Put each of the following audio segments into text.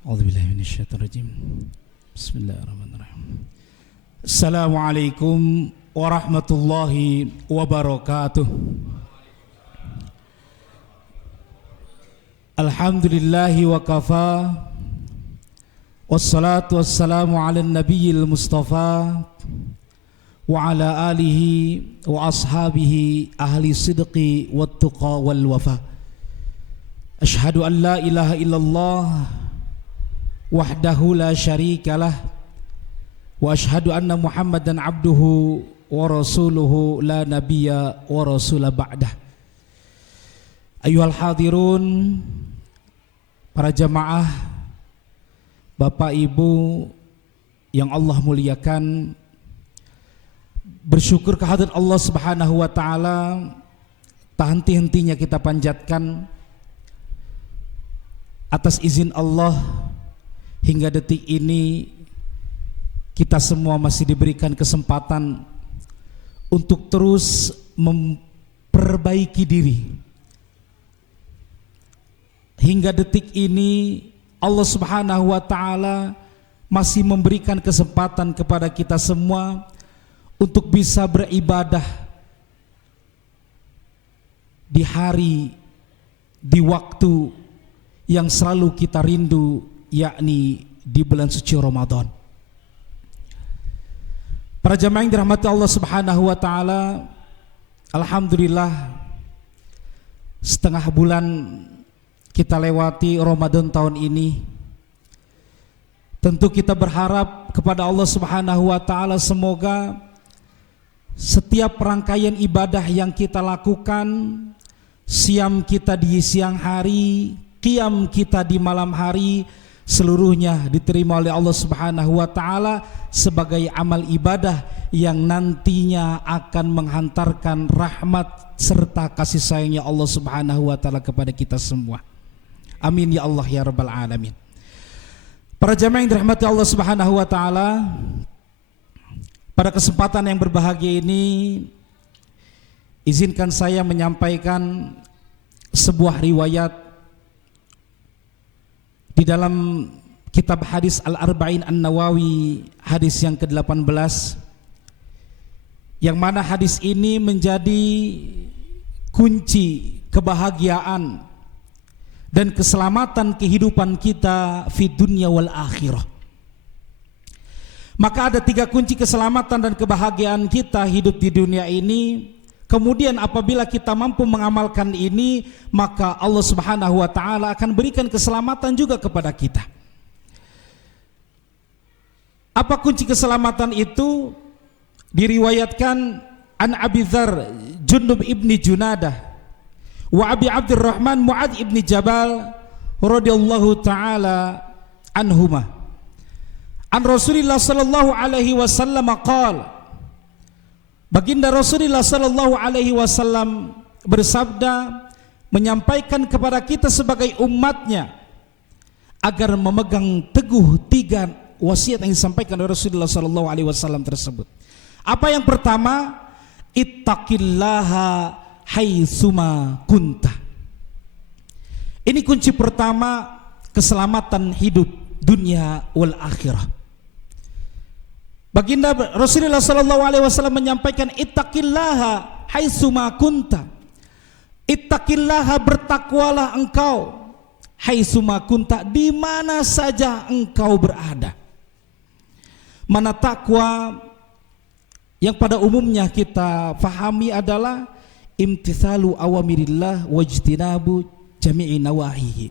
A'udzubillahi minasyaitonirrajim. Bismillahirrahmanirrahim. Assalamualaikum warahmatullahi wabarakatuh. Alhamdulillahi wa kafa. Wassalatu wassalamu ala nabiyil mustafa wa ala alihi wa ashabihi ahli sidqi wat tuqa wal wafa. Ashhadu an la ilaha illallah wahdahu la syarikalah wa ashhadu anna Muhammadan abduhu wa rasuluhu la nabiyya wa rasula ba'dah. Ayyuhal hadirun, para jamaah, Bapak Ibu yang Allah muliakan, bersyukur kehadirat Allah Subhanahu wa taala, tak henti-hentinya kita panjatkan atas izin Allah. Hingga detik ini kita semua masih diberikan kesempatan untuk terus memperbaiki diri. Hingga detik ini Allah Subhanahu wa taala masih memberikan kesempatan kepada kita semua untuk bisa beribadah di hari, di waktu yang selalu kita rindu, yakni di bulan suci Ramadan. Para jamaah yang dirahmati Allah Subhanahu wa taala, alhamdulillah setengah bulan kita lewati Ramadan tahun ini. Tentu kita berharap kepada Allah Subhanahu wa taala semoga setiap rangkaian ibadah yang kita lakukan, siam kita di siang hari, qiyam kita di malam hari, seluruhnya diterima oleh Allah Subhanahu wa taala sebagai amal ibadah yang nantinya akan menghantarkan rahmat serta kasih sayangnya Allah Subhanahu wa taala kepada kita semua. Amin ya Allah ya rabbal alamin. Para jamaah yang dirahmati Allah Subhanahu wa taala, pada kesempatan yang berbahagia ini izinkan saya menyampaikan sebuah riwayat di dalam kitab hadis Al-Arba'in An-Nawawi, hadis yang ke-18, yang mana hadis ini menjadi kunci kebahagiaan dan keselamatan kehidupan kita fi dunya wal akhirah. Maka ada 3 kunci keselamatan dan kebahagiaan kita hidup di dunia ini. Kemudian apabila kita mampu mengamalkan ini, maka Allah Subhanahu wa taala akan berikan keselamatan juga kepada kita. Apa kunci keselamatan itu? Diriwayatkan an Abi Dzar Jundub ibni Junadah wa Abi Abdurrahman Mu'adz ibni Jabal radhiyallahu taala anhuma. An Rasulillah sallallahu alaihi wasallam qala, Baginda Rasulullah sallallahu alaihi wasallam bersabda, menyampaikan kepada kita sebagai umatnya agar memegang teguh 3 wasiat yang disampaikan oleh Rasulullah sallallahu alaihi wasallam tersebut. Apa yang pertama? Ittaqillaha haitsuma kunta. Ini kunci pertama keselamatan hidup dunia wal akhirah. Baginda Rasulullah sallallahu alaihi wasallam menyampaikan ittaqillaha haitsuma kunta. Ittaqillaha, bertakwalah engkau, haitsuma kunta, di mana saja engkau berada. Mana takwa yang pada umumnya kita fahami adalah imtithalu awamirillah wajtinabu jami'i nawahihi.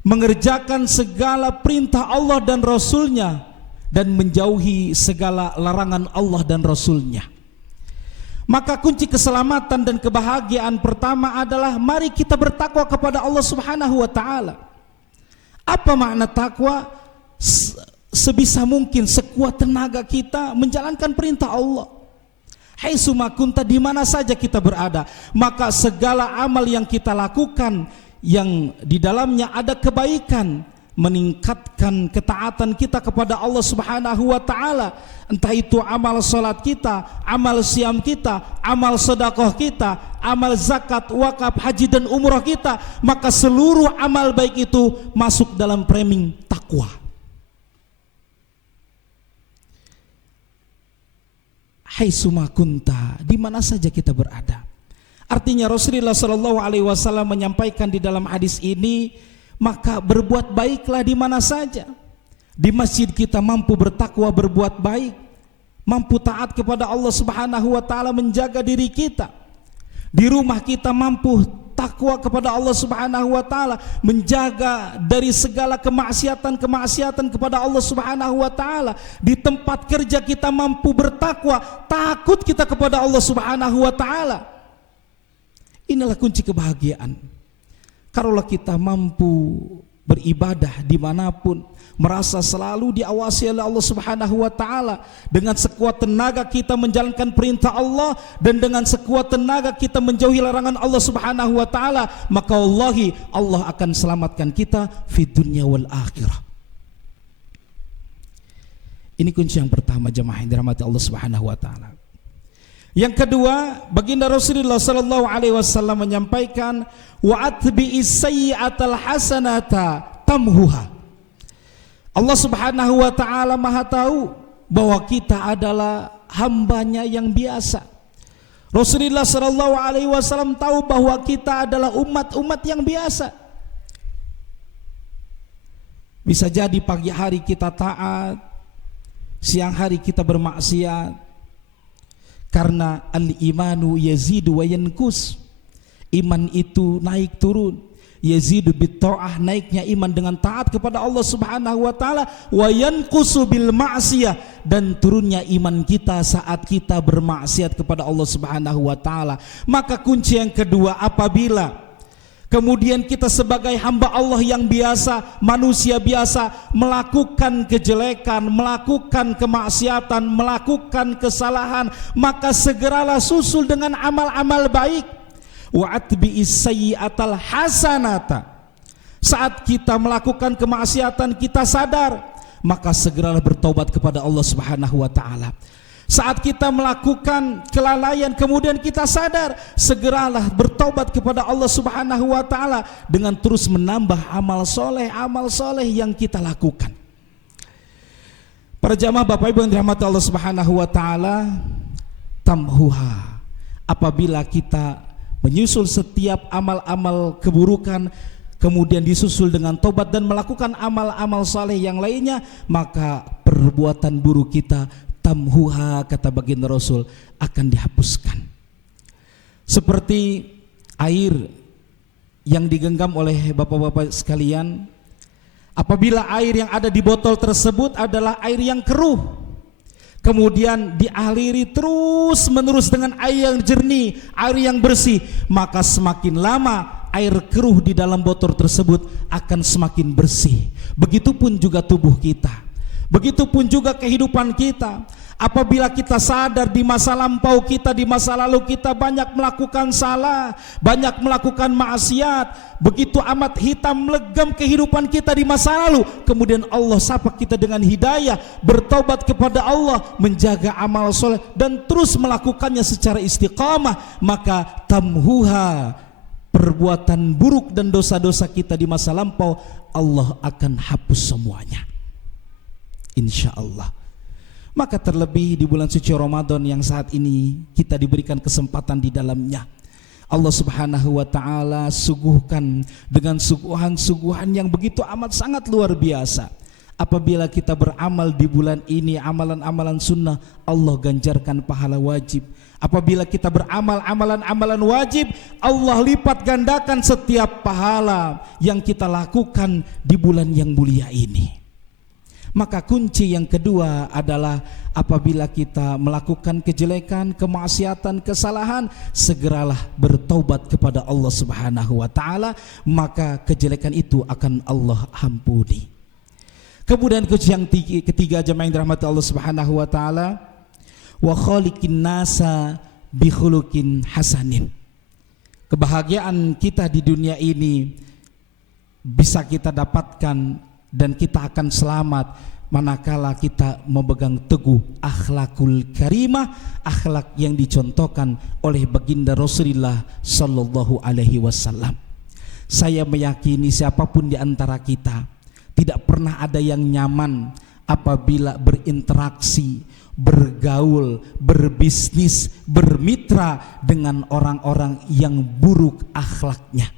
Mengerjakan segala perintah Allah dan Rasulnya dan menjauhi segala larangan Allah dan Rasulnya. Maka kunci keselamatan dan kebahagiaan pertama adalah mari kita bertakwa kepada Allah Subhanahu wa taala. Apa makna takwa? Sebisa mungkin sekuat tenaga kita menjalankan perintah Allah. Haitsuma kunta, di mana saja kita berada, maka segala amal yang kita lakukan yang di dalamnya ada kebaikan, meningkatkan ketaatan kita kepada Allah Subhanahu wa taala, entah itu amal salat kita, amal siam kita, amal sedekah kita, amal zakat, wakaf, haji dan umrah kita, maka seluruh amal baik itu masuk dalam framing takwa. bertakwa. Haitsuma kunta, di mana saja kita berada. Artinya Rasulullah Shallallahu Alaihi Wasallam menyampaikan di dalam hadis ini, maka berbuat baiklah di mana saja. Di masjid kita mampu bertakwa, berbuat baik, mampu taat kepada Allah Subhanahu Wa Taala, menjaga diri kita. Di rumah kita mampu takwa kepada Allah Subhanahu Wa Taala, menjaga dari segala kemaksiatan kepada Allah Subhanahu Wa Taala. Di tempat kerja kita mampu bertakwa, takut kita kepada Allah Subhanahu Wa Taala. Inilah kunci kebahagiaan. Kalaulah kita mampu beribadah dimanapun, merasa selalu diawasi oleh Allah Subhanahu Wa Taala, dengan sekuat tenaga kita menjalankan perintah Allah, dan dengan sekuat tenaga kita menjauhi larangan Allah Subhanahu Wa Taala, maka wallahi Allah akan selamatkan kita fi dunya wal akhirah. Ini kunci yang pertama, jemaah yang dirahmati Allah Subhanahu Wa Taala. Yang kedua, baginda Rasulullah Sallallahu Alaihi Wasallam menyampaikan, wa atbi'is sayyi'atal hasanata tamhuha. Allah Subhanahu Wa Taala Maha tahu bahwa kita adalah hambanya yang biasa. Rasulullah Sallallahu Alaihi Wasallam tahu bahwa kita adalah umat yang biasa. Bisa jadi pagi hari kita taat, siang hari kita bermaksiat. Karena al-imanu yazidu wa yankus. Iman itu naik turun. Yazidu bitta'ah, naiknya iman dengan taat kepada Allah Subhanahu Wa Taala, wa yanqusu bil ma'siyah, dan turunnya iman kita saat kita bermaksiat kepada Allah Subhanahu Wa Taala. Maka kunci yang kedua, apabila kemudian kita sebagai hamba Allah yang biasa, manusia biasa, melakukan kejelekan, melakukan kemaksiatan, melakukan kesalahan, maka segeralah susul dengan amal-amal baik. Wa atbi'is sayyi'atal hasanata. Saat kita melakukan kemaksiatan kita sadar, maka segeralah bertobat kepada Allah Subhanahu Wa Taala. Saat kita melakukan kelalaian kemudian kita sadar, segeralah bertobat kepada Allah Subhanahu Wa Taala dengan terus menambah amal soleh yang kita lakukan. Para jamaah Bapak Ibu yang dirahmati Allah Subhanahu Wa Taala, tamhuha, apabila kita menyusul setiap amal-amal keburukan, kemudian disusul dengan tobat dan melakukan amal-amal saleh yang lainnya, maka perbuatan buruk kita tamhuha, kata baginda Rasul, akan dihapuskan. Seperti air yang digenggam oleh bapak-bapak sekalian, apabila air yang ada di botol tersebut adalah air yang keruh, kemudian dialiri terus menerus dengan air yang jernih, air yang bersih, maka semakin lama air keruh di dalam botol tersebut akan semakin bersih. Begitupun juga tubuh kita, begitupun juga kehidupan kita. Apabila kita sadar di masa lampau kita, di masa lalu kita banyak melakukan salah, banyak melakukan maksiat, begitu amat hitam legam kehidupan kita di masa lalu, kemudian Allah sapa kita dengan hidayah, bertobat kepada Allah, menjaga amal soleh dan terus melakukannya secara istiqamah, maka tamhuha, perbuatan buruk dan dosa-dosa kita di masa lampau Allah akan hapus semuanya, insya Allah. Maka terlebih di bulan suci Ramadan yang saat ini kita diberikan kesempatan di dalamnya, Allah Subhanahu Wa Taala suguhkan dengan suguhan-suguhan yang begitu amat sangat luar biasa. Apabila kita beramal di bulan ini amalan-amalan sunnah, Allah ganjarkan pahala wajib. Apabila kita beramal amalan-amalan wajib, Allah lipat gandakan setiap pahala yang kita lakukan di bulan yang mulia ini. Maka kunci yang kedua adalah apabila kita melakukan kejelekan, kemaksiatan, kesalahan, segeralah bertaubat kepada Allah Subhanahu Wa Taala, maka kejelekan itu akan Allah ampuni. Kemudian kunci yang ketiga, jemaah yang dirahmati Allah Subhanahu Wa Taala, wa khaliqin nasa bi khuluqin hasanin. Kebahagiaan kita di dunia ini bisa kita dapatkan dan kita akan selamat manakala kita memegang teguh akhlakul karimah, akhlak yang dicontohkan oleh baginda Rasulullah Sallallahu Alaihi Wasallam. Saya meyakini siapapun di antara kita Tidak pernah ada yang nyaman apabila berinteraksi, bergaul, berbisnis, bermitra dengan orang-orang yang buruk akhlaknya.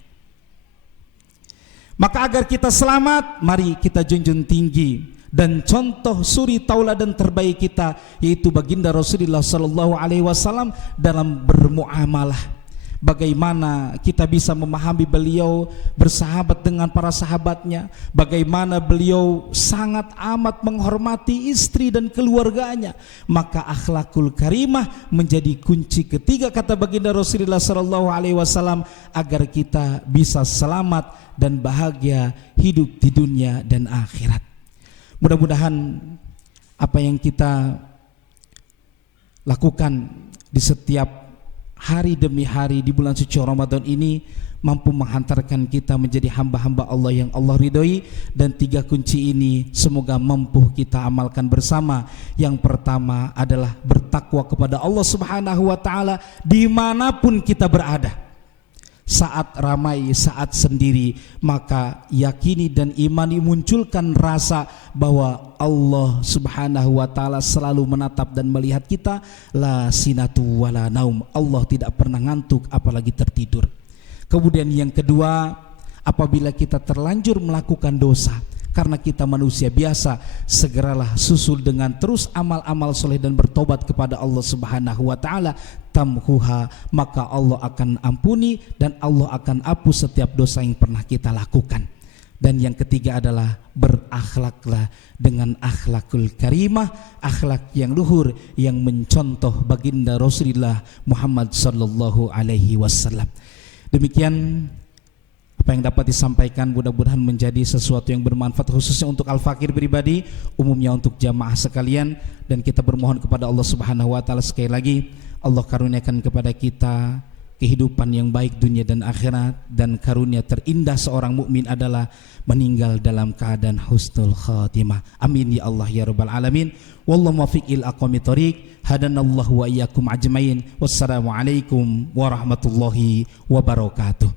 Maka agar kita selamat, mari kita junjung tinggi dan contoh suri tauladan terbaik kita, yaitu baginda Rasulullah sallallahu alaihi wasallam dalam bermuamalah. Bagaimana kita bisa memahami beliau bersahabat dengan para sahabatnya, bagaimana beliau sangat amat menghormati istri dan keluarganya. Maka akhlakul karimah menjadi kunci ketiga, kata baginda Rasulullah sallallahu alaihi wasallam, agar kita bisa selamat dan bahagia hidup di dunia dan akhirat. Mudah-mudahan apa yang kita lakukan di setiap hari demi hari di bulan suci Ramadan ini mampu menghantarkan kita menjadi hamba-hamba Allah yang Allah ridhoi. Dan 3 kunci ini semoga mampu kita amalkan bersama. Yang pertama adalah bertakwa kepada Allah Subhanahu wa ta'ala dimanapun kita berada, saat ramai, saat sendiri. Maka yakini dan imani, munculkan rasa bahwa Allah Subhanahu wa ta'ala selalu menatap dan melihat kita. La sinatu wala naum, Allah tidak pernah ngantuk apalagi tertidur. Kemudian yang kedua, apabila kita terlanjur melakukan dosa, karena kita manusia biasa, segeralah susul dengan terus amal-amal soleh dan bertobat kepada Allah Subhanahu wa ta'ala. Tamhuha, maka Allah akan ampuni dan Allah akan hapus setiap dosa yang pernah kita lakukan. Dan yang ketiga adalah berakhlaklah dengan akhlakul karimah, akhlak yang luhur yang mencontoh baginda Rasulullah Muhammad sallallahu alaihi wasallam. Demikian apa yang dapat disampaikan, mudah-mudahan menjadi sesuatu yang bermanfaat khususnya untuk al-fakir pribadi, umumnya untuk jamaah sekalian. Dan kita bermohon kepada Allah Subhanahu wa ta'ala sekali lagi, Allah karuniakan kepada kita kehidupan yang baik dunia dan akhirat, dan karunia terindah seorang mukmin adalah meninggal dalam keadaan husnul khatimah. Amin ya Allah ya rabbal alamin. Wallahu muwaffiq ila aqwamit thoriq. Hadanallahu wa iyyakum ajmain. Wassalamualaikum warahmatullahi wabarakatuh.